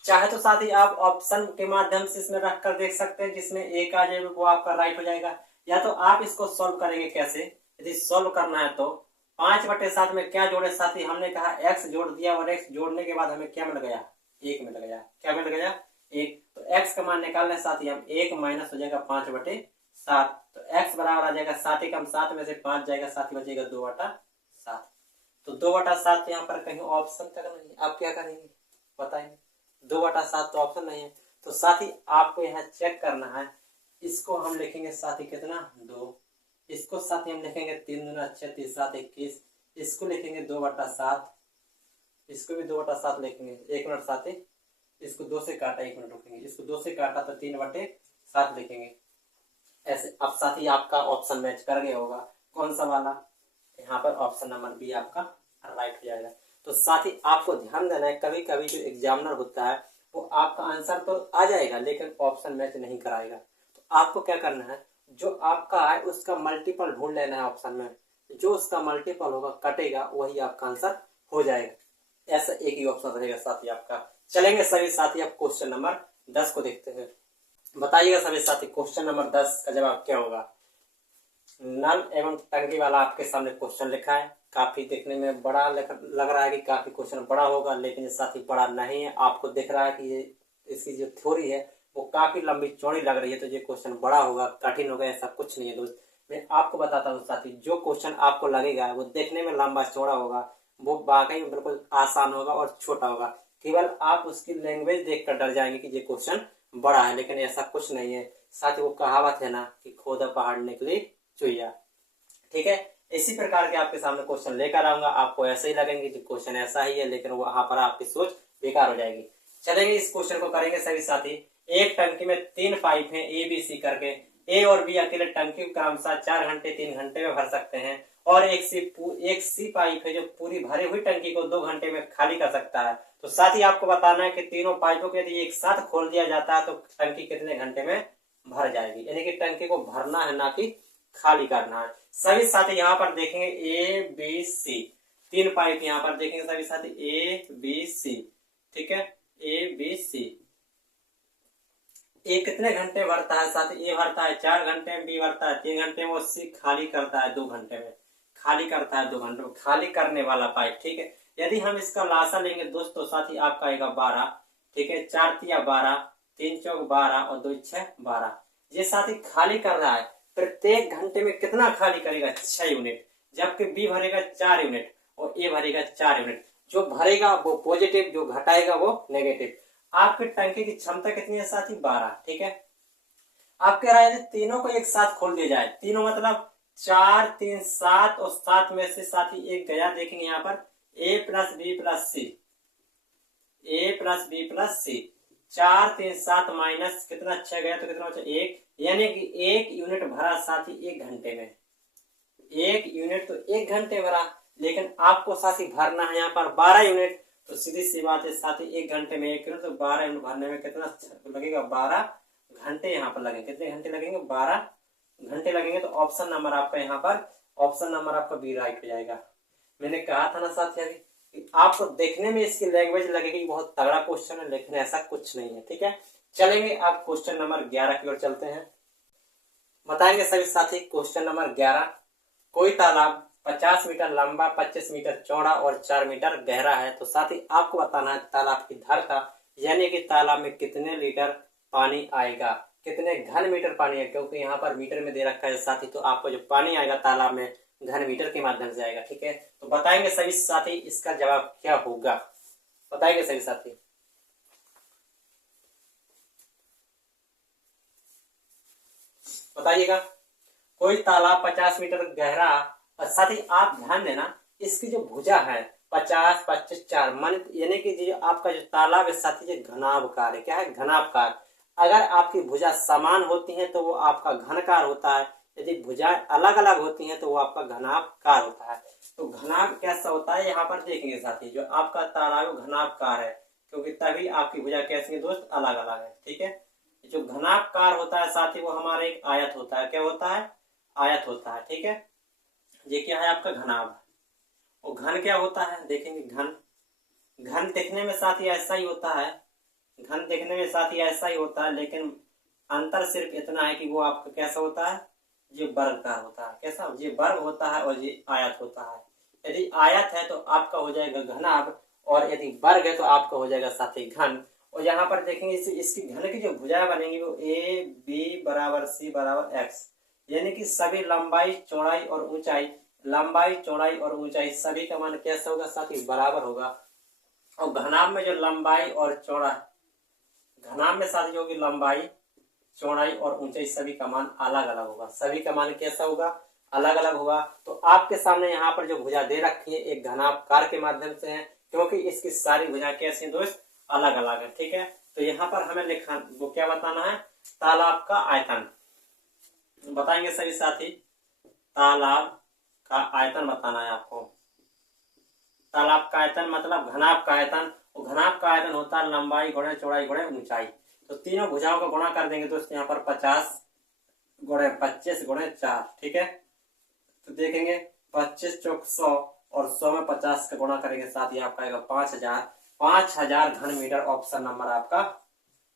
चाहे तो साथ ही आप ऑप्शन के माध्यम से इसमें रख कर देख सकते हैं, जिसमें एक आ जाएगा वो आपका राइट हो जाएगा, या तो आप इसको सॉल्व करेंगे। कैसे, यदि सॉल्व करना है तो 5/7 में क्या जोड़े साथी, हमने कहा x जोड़ दिया और x जोड़ने के बाद हमें क्या मिल गया, 1 मिल गया। क्या मिल गया, 1। तो x का मान निकालने साथी हम 1 माइनस हो जाएगा 5/7, तो x बराबर आ जाएगा 7 एकम 7 में से 5 जाएगा साथी बचेगा 2/7। तो 2/7 यहाँ पर कहीं ऑप्शन तक नहीं, आप क्या करेंगे बताएंगे, 2/7 तो ऑप्शन नहीं है। तो साथी आपको यहाँ चेक करना है, इसको हम लिखेंगे साथी कितना 2, इसको साथ ही हम लिखेंगे 3 दूना 6 3 7 21, इसको लिखेंगे 2/7, इसको भी 2/7 लिखेंगे। 1 मिनट साथी, इसको 2 से काटा, 1 मिनट रुकेंगे, इसको 2 से काटा तो 3/7 लिखेंगे ऐसे। अब साथी आपका ऑप्शन मैच कर गया होगा, कौन सा वाला, यहाँ पर ऑप्शन नंबर बी आपका राइट हो जाएगा। तो साथी आपको ध्यान देना है, कभी कभी जो एग्जामिनर होता है वो आपका आंसर तो आ जाएगा लेकिन ऑप्शन मैच नहीं कराएगा। तो आपको क्या करना है, जो आपका है उसका मल्टीपल ढूंढ लेना है ऑप्शन में, जो उसका मल्टीपल होगा कटेगा वही आपका आंसर हो जाएगा। ऐसा एक ही ऑप्शन रहेगा साथी आपका। चलेंगे सभी साथी अब क्वेश्चन नंबर 10 को देखते हैं। बताइएगा सभी साथी क्वेश्चन नंबर 10 का जवाब क्या होगा। नल एवं टंकी वाला आपके सामने क्वेश्चन लिखा है, काफी देखने में बड़ा लग रहा है कि काफी क्वेश्चन बड़ा होगा, लेकिन ये साथी बड़ा नहीं है। आपको दिख रहा है कि ये इसकी जो थ्योरी है वो काफी लंबी चौड़ी लग रही है, तो ये क्वेश्चन बड़ा होगा कठिन होगा ऐसा कुछ नहीं है दोस्त। मैं आपको बताता हूँ साथी, जो क्वेश्चन आपको लगेगा वो देखने में लंबा चौड़ा होगा वो वाकई में बिल्कुल आसान होगा और छोटा होगा। केवल आप उसकी लैंग्वेज देखकर डर जाएंगे कि ये क्वेश्चन बड़ा है, लेकिन ऐसा कुछ नहीं है साथी। वो कहावत है ना कि खोदा पहाड़ निकली चुईया। ठीक है, इसी प्रकार के आपके सामने क्वेश्चन लेकर आऊंगा, आपको ऐसे ही लगेंगे कि क्वेश्चन ऐसा ही है, लेकिन वहां पर आपकी सोच बेकार हो जाएगी। चलेंगे इस क्वेश्चन को करेंगे सभी साथी। एक टंकी में 3 पाइप हैं ए बी सी करके, ए और बी अकेले टंकी को क्रमशः 4 घंटे 3 घंटे में भर सकते हैं, और एक सी पाइप है जो पूरी भरी हुई टंकी को 2 घंटे में खाली कर सकता है। तो साथ ही आपको बताना है कि तीनों पाइपों को यदि एक साथ खोल दिया जाता है तो टंकी कितने घंटे में भर जाएगी, यानी कि टंकी को भरना है ना कि खाली करना है। सभी साथी यहाँ पर देखेंगे ए बी सी, 3 पाइप यहाँ पर देखेंगे सभी साथी ए बी सी। ठीक है, ए बी सी, ए कितने घंटे भरता है साथी, ए भरता है 4 घंटे में, बी भरता है 3 घंटे में, और सी खाली करता है 2 घंटे में, खाली करता है 2 घंटे में, खाली करने वाला पाइप। ठीक है, यदि हम इसका लासा लेंगे दोस्तों साथी आपका आएगा 12। ठीक है, 4 तिया 12, 3 चौक 12 और 2 6 12। ये साथी खाली कर रहा है, प्रत्येक घंटे में कितना खाली करेगा 6 यूनिट, जबकि बी भरेगा 4 यूनिट और ए भरेगा 4 यूनिट। जो भरेगा वो पॉजिटिव, जो घटाएगा वो नेगेटिव। आपके टंकी की क्षमता कितनी है साथी 12। ठीक है, आप कह रहे हैं तीनों को एक साथ खोल दिया जाए, तीनों मतलब 4 3 7 और 7 में से साथी एक गया। देखेंगे यहाँ पर ए प्लस बी प्लस सी, ए प्लस बी प्लस सी, 4 3 7 माइनस कितना 6 गया तो कितना बचा 1, यानी कि 1 यूनिट भरा साथी 1 घंटे में। 1 यूनिट तो 1 घंटे भरा, लेकिन आपको साथी भरना है यहाँ पर 12 यूनिट। तो सीधी सी बात है साथी 1 घंटे में 1 यूनिट, तो 12 यूनिट भरने में कितना लगेगा 12 घंटे यहाँ पर लगेंगे। कितने घंटे लगेंगे 12 घंटे लगेंगे। तो ऑप्शन नंबर आपका यहाँ पर, ऑप्शन नंबर आपका बी राइट हो जाएगा। मैंने कहा था ना साथी अभी, आपको देखने में इसकी लैंग्वेज लगेगी बहुत तगड़ा क्वेश्चन है, लेकिन ऐसा कुछ नहीं है। ठीक है, चलेंगे आप क्वेश्चन नंबर 11 की ओर चलते हैं। बताएंगे सभी साथी क्वेश्चन नंबर 11। कोई तालाब 50 मीटर लंबा, 25 मीटर चौड़ा और 4 मीटर गहरा है। तो साथी आपको बताना है तालाब की धारता, यानी कि तालाब में कितने लीटर पानी आएगा, कितने घन मीटर पानी है, क्योंकि यहाँ पर मीटर में दे रखा है साथी। तो आपको जो पानी आएगा तालाब में घन मीटर के माध्यम से आएगा। ठीक है, तो बताएंगे सभी साथी इसका जवाब क्या होगा, बताएंगे सभी साथी। बताइएगा, कोई तालाब 50 मीटर गहरा, और साथ ही आप ध्यान देना इसकी जो भुजा है 50 25 4 मान, यानी कि जो आपका जो तालाब है साथी ये घनाभकार है। क्या है, घनाभकार। अगर आपकी भुजा समान होती है तो वो आपका घनकार होता है, यदि भुजाएं अलग अलग होती हैं तो वो आपका घनाभकार होता है। तो घनाभ कैसा होता है यहाँ पर देखेंगे साथी, जो आपका ताराग घनाभकार है, क्योंकि तभी आपकी भुजा कैसी है दोस्त, अलग अलग है। ठीक है, जो घनाभकार होता है साथी वो हमारा एक आयत होता है। क्या होता है? आयत होता है। ठीक है, ये क्या है आपका घनाभ। और घन क्या होता है देखेंगे, घन घन देखने में साथी ऐसा ही होता है, घन देखने में साथी ऐसा ही होता है, लेकिन अंतर सिर्फ इतना है कि वो आपका कैसा होता है, ये वर्ग का होता है। कैसा? ये वर्ग होता है और ये आयत होता है। यदि आयत है तो आपका हो जाएगा घनाभ, और यदि वर्ग है तो आपका हो जाएगा साथी घन। और यहाँ पर देखेंगे इसकी घन की जो भुजाएं बनेंगी वो ए बी बराबर सी बराबर एक्स, यानी कि सभी लंबाई चौड़ाई और ऊंचाई, लंबाई चौड़ाई और ऊंचाई सभी का मान कैसा होगा साथी, बराबर होगा। और घनाभ में जो लंबाई और चौड़ा, घनाभ में साथी जो होगी लंबाई चौड़ाई और ऊंचाई सभी का मान अलग अलग होगा। सभी का मान कैसा होगा, अलग अलग होगा। तो आपके सामने यहाँ पर जो भुजा दे रखी है एक घनाभकार के माध्यम से है, क्योंकि इसकी सारी भुजा कैसी है दोस्त, अलग अलग है। ठीक है, तो यहाँ पर हमें लिखा वो क्या बताना है, तालाब का आयतन बताएंगे सभी साथी। तालाब का आयतन बताना है आपको। तालाब का आयतन मतलब घनाभ का आयतन, और घनाभ का आयतन होता है लंबाई गुणे चौड़ाई गुणे ऊंचाई। तो तीनों भुजाओं का गुणा कर देंगे दोस्त, यहाँ पर 50 गुणे 25 गुणे 4। ठीक है, तो देखेंगे 25 चौक 100 और 100 में 50 का गुणा करेंगे साथ ही आपका आएगा 5000 घन मीटर। ऑप्शन नंबर आपका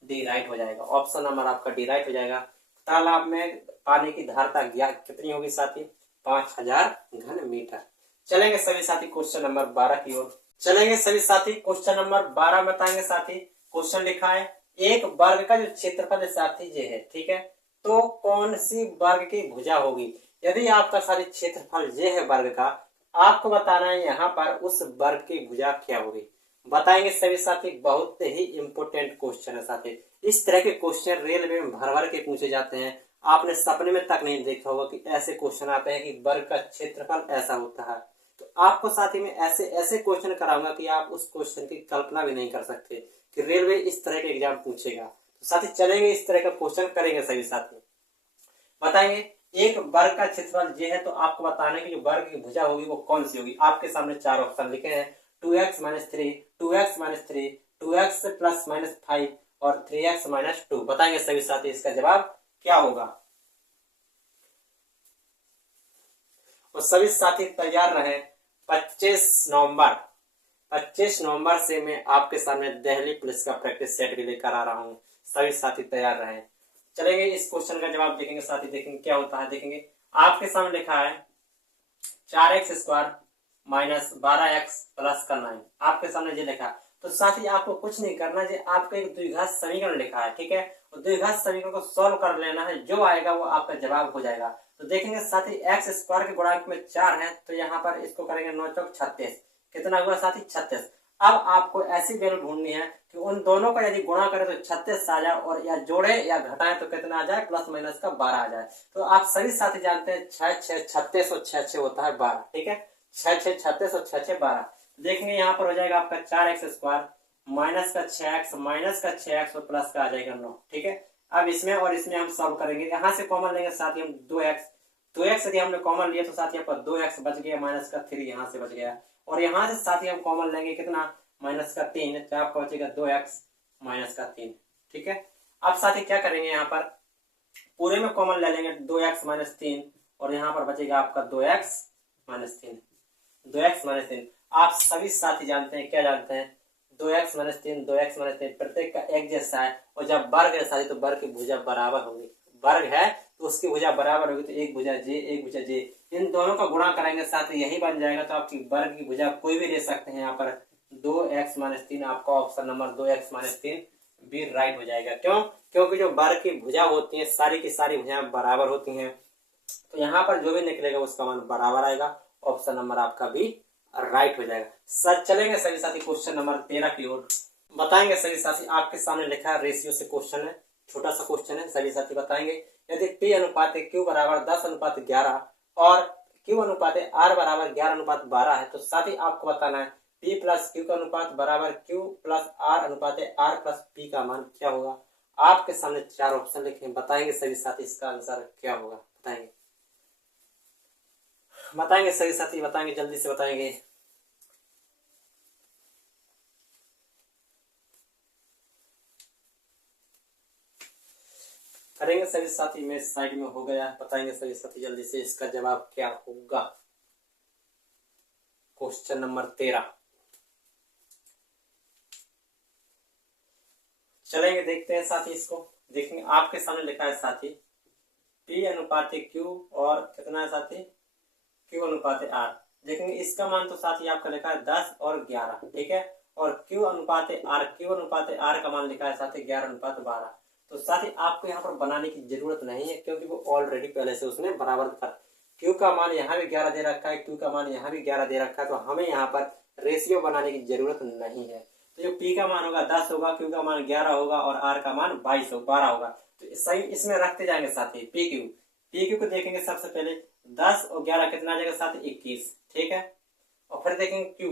डी राइट हो जाएगा। ऑप्शन नंबर आपका डी राइट हो जाएगा। तालाब में पानी की धारता कितनी होगी साथी, 5000 घन मीटर। चलेंगे सभी साथी क्वेश्चन नंबर 12 की ओर। चलेंगे सभी साथी क्वेश्चन नंबर 12 बताएंगे साथी। क्वेश्चन लिखा है एक वर्ग का जो क्षेत्रफल साथी ये है। ठीक है, तो कौन सी वर्ग की भुजा होगी। यदि आपका साथी क्षेत्रफल ये है वर्ग का, आपको बताना है यहाँ पर उस वर्ग की भुजा क्या होगी। बताएंगे सभी साथी। बहुत ही इंपोर्टेंट क्वेश्चन है साथी। इस तरह के क्वेश्चन रेलवे में भर भर के पूछे जाते हैं। आपने सपने में तक नहीं देखा होगा कि ऐसे क्वेश्चन आते हैं कि वर्ग का क्षेत्रफल ऐसा होता है। तो आपको साथी में ऐसे ऐसे क्वेश्चन कराऊंगा कि आप उस क्वेश्चन की कल्पना भी नहीं कर सकते कि रेलवे इस तरह के एग्जाम पूछेगा। तो साथी चलेंगे इस तरह का क्वेश्चन करेंगे सभी साथी। बताएंगे एक वर्ग का क्षेत्रफल ये है, तो आपको बताना है कि जो वर्ग की भुजा होगी वो कौन सी होगी। आपके सामने 4 ऑप्शन लिखे हैं, 2x - 3, 2x - 3, 2x + -5 और 3x - 2। बताएंगे सभी साथी इसका जवाब क्या होगा। और सभी साथी तैयार रहे। 25 नवंबर से मैं आपके सामने दिल्ली पुलिस का प्रैक्टिस सेट भी लेकर आ रहा हूं। सभी साथी तैयार रहे। चलेंगे इस क्वेश्चन का जवाब देखेंगे साथी। देखेंगे क्या होता है। देखेंगे आपके सामने लिखा है 4x² - 12x + 9। आपके सामने ये लिखा है, तो साथी आपको कुछ नहीं करना है, आपको एक द्विघात समीकरण लिखा है। ठीक है, और द्विघात समीकरण को सॉल्व कर लेना है, जो आएगा वो आपका जवाब हो जाएगा। तो देखेंगे साथी x² के गुणांक में 4 है, तो यहाँ पर इसको करेंगे 9 चौक 36। कितना हुआ साथी, 36। अब आपको ऐसी वैल्यू ढूंढनी है कि उन दोनों का यदि गुणा करें तो 36 आ जाए, और या जोड़े या घटाएं तो कितना आ जाए, ± का 12 आ जाए। तो आप सभी साथी जानते हैं 6 6 36 और 6 6 होता है 12। ठीक है, 6 6 36 और 6 6 12। देखेंगे यहाँ पर हो जाएगा आपका 4x² माइनस का 6x माइनस का 6x और प्लस का आ जाएगा 9। ठीक है, अब इसमें और इसमें हम सॉल्व करेंगे। यहाँ से कॉमन लेंगे साथी हम 2x यदि हमने कॉमन लिया तो साथी आपका 2x बच गया, माइनस का 3 यहाँ से बच गया, और यहाँ से साथी हम कॉमन लेंगे कितना, माइनस का 3, तो आपका बचेगा 2x माइनस का 3। ठीक है, अब साथी क्या करेंगे, यहाँ पर पूरे में कॉमन ले लेंगे 2x माइनस 3, और यहाँ पर बचेगा आपका 2x माइनस 3। 2x माइनस 3 आप सभी साथी जानते हैं, क्या जानते हैं, 2x माइनस 3 2x माइनस 3 प्रत्येक का एक जैसा है, और जब वर्ग है साथी तो वर्ग की भुजा बराबर होगी। वर्ग है तो उसकी भुजा बराबर होगी, तो एक भुजा j एक भुजा j, इन दोनों का गुणा करेंगे साथी यही बन जाएगा। तो आपकी वर्ग की भुजा कोई भी ले सकते हैं। यहाँ पर 2x माइनस 3 आपका ऑप्शन नंबर 2x माइनस 3 भी राइट हो जाएगा। क्यों? क्योंकि जो वर्ग की भुजा होती है सारी की सारी भुजाएं बराबर होती हैं, तो यहाँ पर जो भी निकलेगा उसका मान बराबर आएगा। ऑप्शन नंबर आपका भी राइट हो जाएगा। सर चलेंगे सभी साथी क्वेश्चन नंबर 13 की ओर। बताएंगे सभी साथी, आपके सामने लिखा है रेशियो से क्वेश्चन है, छोटा सा क्वेश्चन है। सभी साथी बताएंगे यदि P अनुपात Q बराबर 10:11 और Q अनुपात R बराबर 11:12 है, तो साथी आपको बताना है P प्लस Q का अनुपात बराबर Q प्लस R अनुपात R प्लस P का मान क्या होगा। आपके सामने 4 ऑप्शन लिखे हैं। बताएंगे सभी साथी इसका आंसर क्या होगा, बताएंगे। बताएंगे सभी साथी, बताएंगे जल्दी से बताएंगे। करेंगे सभी साथी, मेरे साइड में हो गया, बताएंगे सभी साथी जल्दी से इसका जवाब क्या होगा। क्वेश्चन नंबर 13 चलेंगे, देखते हैं साथी इसको। देखेंगे आपके सामने लिखा है साथी P अनुपात Q और कितना है साथी Q अनुपात R। देखेंगे इसका मान तो साथी आपका लिखा है 10 और 11, ठीक है। और Q अनुपात R का मान लिखा है साथी 11 अनुपात 12। तो साथी आपको यहाँ पर बनाने की जरूरत नहीं है, क्योंकि वो ऑलरेडी पहले से उसने बराबर कर। Q का मान यहाँ भी 11 दे रखा है, Q का मान यहाँ भी 11 दे रखा है, तो हमें यहाँ पर रेशियो बनाने की जरूरत नहीं है। तो जो P का मान होगा 10 होगा, Q का मान 11 होगा और R का मान 12 होगा। तो सही इसमें रखते जाएंगे साथी PQ को देखेंगे सबसे पहले 10 और 11 कितना आ जाएगा साथी 21, ठीक है। और फिर देखेंगे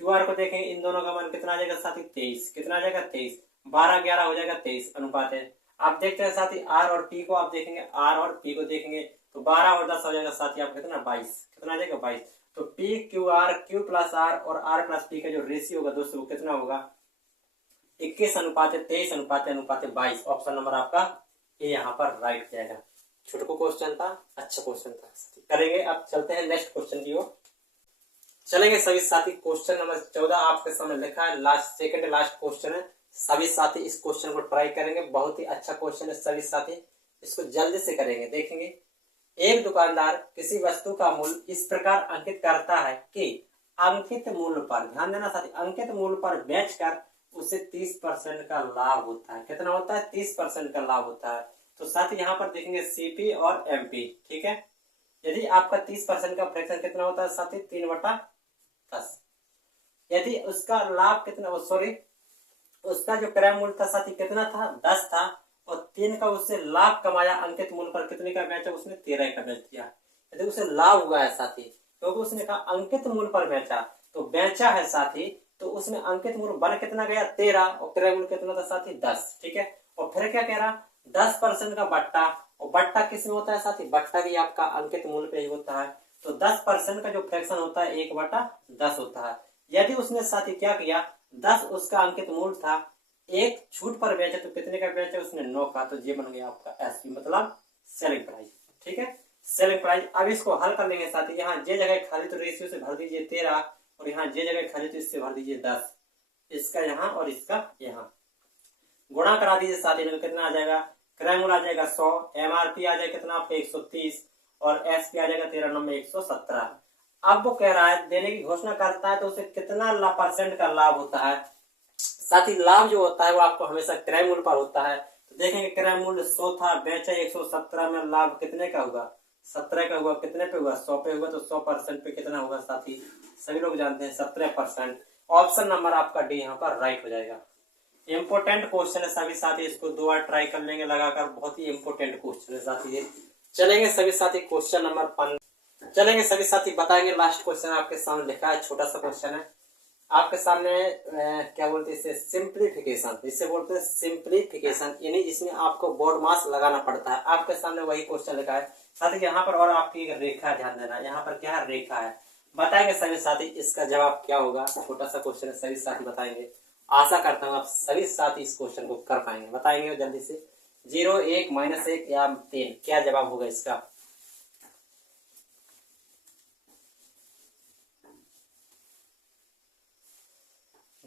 QR को देखेंगे, इन दोनों का मान कितना आ जाएगा साथी 23, कितना आ जाएगा 23, 12 11 हो जाएगा 23 अनुपात है। आप देखते हैं साथी R और P को, आप देखेंगे R और P को देखेंगे तो 12 और 10 हो जाएगा साथी आपका कितना 22, कितना आ जाएगा 22। तो PQR Q प्लस R और R प्लस P का जो रेशियो होगा दोस्तों कितना होगा 21 अनुपात 23 अनुपात 22। ऑप्शन नंबर आपका ये यहाँ पर राइट जाएगा। छोटा क्वेश्चन था, अच्छा क्वेश्चन था, करेंगे। अब चलते हैं नेक्स्ट क्वेश्चन की ओर चलेंगे सभी साथी। क्वेश्चन नंबर 14 आपके सामने लिखा है, सेकंड लास्ट क्वेश्चन है। सभी साथी इस क्वेश्चन को ट्राई करेंगे, बहुत ही अच्छा क्वेश्चन है सभी साथी, इसको जल्दी से करेंगे। देखेंगे एक दुकानदार किसी वस्तु का मूल्य इस प्रकार अंकित करता है कि अंकित मूल्य पर, ध्यान देना साथी, अंकित मूल्य पर बेचकर उसे 30% का लाभ होता है। कितना होता है 30% का लाभ होता है। तो साथ यहाँ पर देखेंगे CP और MP, ठीक है। यदि आपका 30% का फ्रैक्शन कितना होता है साथी 3/10। यदि उसका लाभ कितना, सॉरी उसका जो क्रय मूल्य था साथी कितना था 10 था और 3 का उससे लाभ कमाया, अंकित मूल्य पर कितने का बेचा उसने 13 का बेच दिया। यदि उसे लाभ हुआ है साथी, क्योंकि उसने कहा अंकित मूल्य पर बेचा, तो बेचा है साथी, तो उसमें अंकित मूल्य बन कितना गया 13 और क्रय मूल्य कितना था साथी 10, ठीक है। और फिर क्या कह रहा 10% का बट्टा, और बट्टा किसमें होता है साथी, बट्टा भी आपका अंकित मूल्य पे ही होता है। तो 10% का जो फ्रैक्शन होता है 1/10 होता है। यदि उसने साथी क्या किया 10 उसका अंकित मूल्य था, एक छूट पर बेचे तो कितने का बेचे उसने 9 का, तो ये बन गया आपका SP मतलब सेलिंग प्राइस, ठीक है, सेलिंग प्राइस। अब इसको हल कर लेंगे साथी, यहाँ जे जगह खाली तो रेशियो से भर दीजिए 13 और यहाँ जे जगह खाली तो इससे भर दीजिए 10, इसका यहाँ और इसका यहाँ गुणा करा दीजिए साथी, कितना आ जाएगा क्रय मूल्य आ जाएगा 100, MRP आ जाएगा कितना आपका 130 और SP आ जाएगा 13 9 117। अब वो कह रहा है देने की घोषणा करता है तो उसे कितना % का लाभ होता है साथी। लाभ जो होता है वो आपको हमेशा क्रय मूल्य पर होता है। तो देखेंगे क्रय मूल्य 100 था, बेचा 117 में, लाभ कितने का होगा 17 का हुआ, कितने पे हुआ 100 पे हुआ, तो 100% पे कितना होगा साथी सभी लोग जानते हैं 17%। ऑप्शन नंबर आपका डी यहाँ पर राइट हो जाएगा। इंपोर्टेंट क्वेश्चन है सभी साथी, इसको 2 बार ट्राई कर लेंगे लगाकर, बहुत ही इंपोर्टेंट क्वेश्चन है साथी। चलेंगे सभी साथी क्वेश्चन नंबर 15 चलेंगे सभी साथी, बताएंगे लास्ट क्वेश्चन आपके सामने लिखा है, छोटा सा क्वेश्चन है आपके सामने। क्या बोलते हैं इसे सिंप्लीफिकेशन, जिससे बोलते हैं सिंप्लीफिकेशन, यानी जिसमें आपको बोर्ड मास लगाना पड़ता है। आपके सामने वही क्वेश्चन लिखा है साथी। यहाँ पर और आपकी रेखा ध्यान देना, यहाँ पर क्या है रेखा है, बताएंगे सभी साथी इसका जवाब क्या होगा। छोटा सा क्वेश्चन है, सभी साथी बताएंगे। आशा करता हूँ आप सभी साथी इस क्वेश्चन को कर पाएंगे, बताएंगे जल्दी से। 0 1 -1 या 3, क्या जवाब होगा इसका।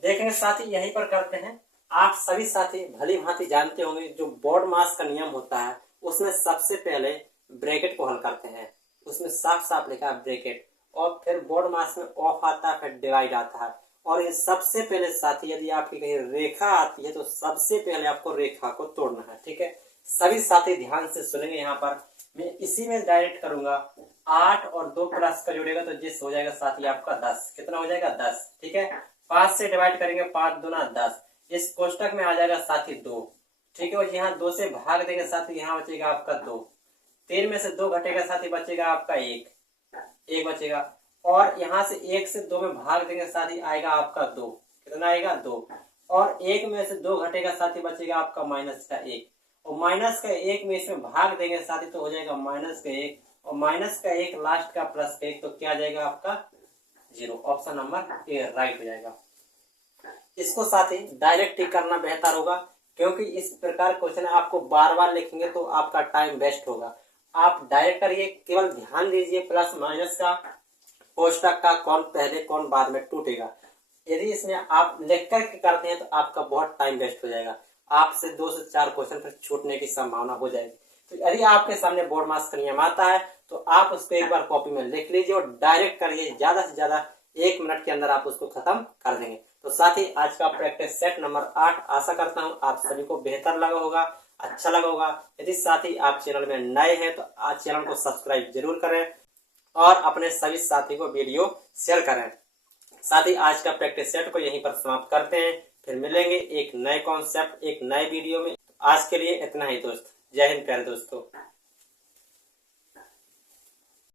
देखेंगे साथी यहीं पर करते हैं। आप सभी साथी भली भांति जानते होंगे जो बोर्ड मास का नियम होता है उसमें सबसे पहले ब्रैकेट को हल करते हैं, उसमें साफ साफ लिखा है ब्रैकेट, और फिर बोर्ड मास में ऑफ आता है, फिर डिवाइड आता है। और ये सबसे पहले साथी यदि आपकी कहीं रेखा आती है तो सबसे पहले आपको रेखा को तोड़ना है, ठीक है। सभी साथी ध्यान से सुनेंगे, यहाँ पर मैं इसी में डायरेक्ट करूंगा। 8 और 2 प्लस का जोड़ेगा तो जिस हो जाएगा साथी आपका 10, कितना हो जाएगा 10, ठीक है। 5 से डिवाइड करेंगे 5 दूना 10, इस कोष्टक में आ जाएगा साथी 2, ठीक है। और यहाँ 2 से भाग देंगे साथी, यहाँ बचेगा आपका 2, 3 में से 2 घटेगा साथी, बचेगा आपका 1 बचेगा। और यहाँ से 1 से 2 में भाग देंगे साथी, आएगा आपका 2, कितना आएगा 2। और 1 में से 2 घटेगा साथी, बचेगा आपका -1, और -1 में इसमें भाग देंगे साथी तो हो जाएगा -1 और माइनस का 1 लास्ट का प्लस का 1 तो क्या आ जाएगा आपका 0। ऑप्शन नंबर ए राइट हो जाएगा। इसको साथ ही डायरेक्ट ही करना बेहतर होगा, क्योंकि इस प्रकार क्वेश्चन आपको बार बार लिखेंगे तो आपका टाइम वेस्ट होगा। आप डायरेक्ट करिए, केवल ध्यान दीजिए प्लस माइनस का कोष्टक का कौन पहले कौन बाद में टूटेगा। यदि इसमें आप लिख करके करते हैं तो आपका बहुत टाइम वेस्ट हो जाएगा, आपसे 2 से 4 क्वेश्चन फिर छूटने की संभावना हो जाएगी। तो यदि आपके सामने बोर्ड मार्क्स का नियम आता है तो आप उसको एक बार कॉपी में लिख लीजिए और डायरेक्ट करिए, ज्यादा से ज्यादा 1 मिनट के अंदर आप उसको खत्म कर देंगे। तो साथ ही आज का प्रैक्टिस सेट नंबर 8 आशा करता हूँ आप सभी को बेहतर लगा होगा, अच्छा लगा होगा। यदि साथ ही आप चैनल में नए हैं तो आज चैनल को सब्सक्राइब जरूर करें और अपने सभी साथी को वीडियो शेयर करें। साथ ही आज का प्रैक्टिस सेट को यहीं पर समाप्त करते हैं, फिर मिलेंगे एक नए कॉन्सेप्ट एक नए वीडियो में। आज के लिए इतना ही दोस्त, जय हिंद प्यारे दोस्तों।